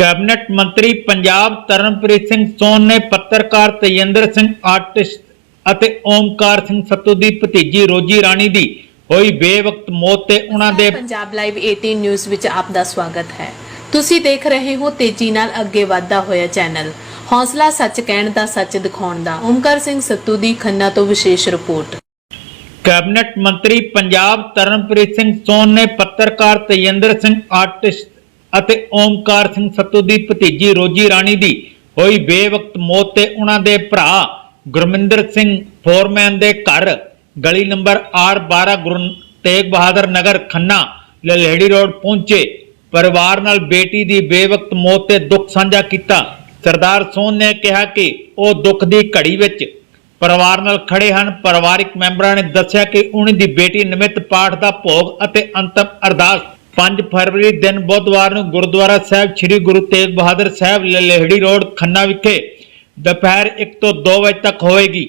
Cabinet ਮੰਤਰੀ ਪੰਜਾਬ ਤਰਨਪ੍ਰੀਤ ਸਿੰਘ ਸੋਨ ਨੇ ਪੱਤਰਕਾਰ ਤੇਜਿੰਦਰ ਸਿੰਘ ਆਰਟਿਸਟ ਅਤੇ ਓਮਕਾਰ ਸਿੰਘ ਸੱਤੂ ਦੀ ਭਤੀਜੀ ਰੋਜੀ ਰਾਣੀ ਦੀ ਹੋਈ ਬੇਵਕਤ ਮੌਤ ਤੇ ਉਹਨਾਂ ਦੇ ਪੰਜਾਬ ਲਾਈਵ 18 ਨਿਊਜ਼ ਵਿੱਚ ਆਪ ਦਾ ਸਵਾਗਤ ਹੈ। ਤੁਸੀਂ ਦੇਖ ਰਹੇ ਹੋ ਤੇਜ਼ੀ ਨਾਲ ਅੱਗੇ ਵਧਦਾ ਹੋਇਆ ਚੈਨਲ। ਹੌਸਲਾ ਸੱਚ ਕਹਿਣ ਦਾ ਸੱਚ ਦਿਖਾਉਣ ਦਾ ਓਮਕਾਰ ਸਿੰਘ ਸੱਤੂ ਦੀ ਖੰਨਾ ਤੋਂ ਵਿਸ਼ੇਸ਼ ਰਿਪੋਰਟ। ਕੈਬਨਿਟ ਮੰਤਰੀ ਪੰਜਾਬ ਤਰਨਪ੍ਰੀਤ ਸਿੰਘ ਸੋਨ ਨੇ ਪੱਤਰਕਾਰ ਤੇਜਿੰਦਰ ਸਿੰਘ ਆਰਟਿਸਟ ਅਤੇ ਓਮਕਾਰ ਸਿੰਘ ਸੱਤੂ ਦੀ ਭਤੀਜੀ ਰੋਜੀ ਰਾਣੀ ਦੀ ਹੋਈ ਬੇਵਕਤ ਮੌਤ ਤੇ ਉਹਨਾਂ ਦੇ ਭਰਾ ਗੁਰਮਿੰਦਰ ਸਿੰਘ ਫੋਰਮੈਨ ਦੇ ਘਰ, ਗਲੀ number R12 Guru Tegh Bahadur Nagar Khanna Lalheri road ਪਹੁੰਚੇ। ਪਰਿਵਾਰ ਨਾਲ ਬੇਟੀ ਦੀ ਬੇਵਕਤ ਮੌਤ ਤੇ ਦੁੱਖ ਸਾਂਝਾ ਕੀਤਾ। ਸਰਦਾਰ ਸੋਨ ਨੇ ਕਿਹਾ ਕਿ ਉਹ ਦੁੱਖ ਦੀ ਘੜੀ ਵਿੱਚ ਪਰਿਵਾਰ ਨਾਲ ਖੜੇ ਹਨ। ਪਰਿਵਾਰਿਕ ਮੈਂਬਰਾਂ ਨੇ ਦੱਸਿਆ ਕਿ ਉਹਨਾਂ ਦੀ ਬੇਟੀ ਨਿਮਿਤ ਪਾਠ ਦਾ ਭੋਗ ਅਤੇ ਅੰਤਮ ਅਰਦਾਸ 5 ਫਰਵਰੀ ਦਿਨ ਬੁੱਧਵਾਰ ਨੂੰ ਗੁਰਦੁਆਰਾ ਸਾਹਿਬ ਸ੍ਰੀ ਗੁਰੂ ਤੇਗ ਬਹਾਦਰ ਸਾਹਿਬ ਲਲੇਹੜੀ ਰੋਡ ਖੰਨਾ ਵਿਖੇ ਦੁਪਹਿਰ 1 ਤੋਂ 2 ਵਜੇ ਤੱਕ ਹੋਵੇਗੀ।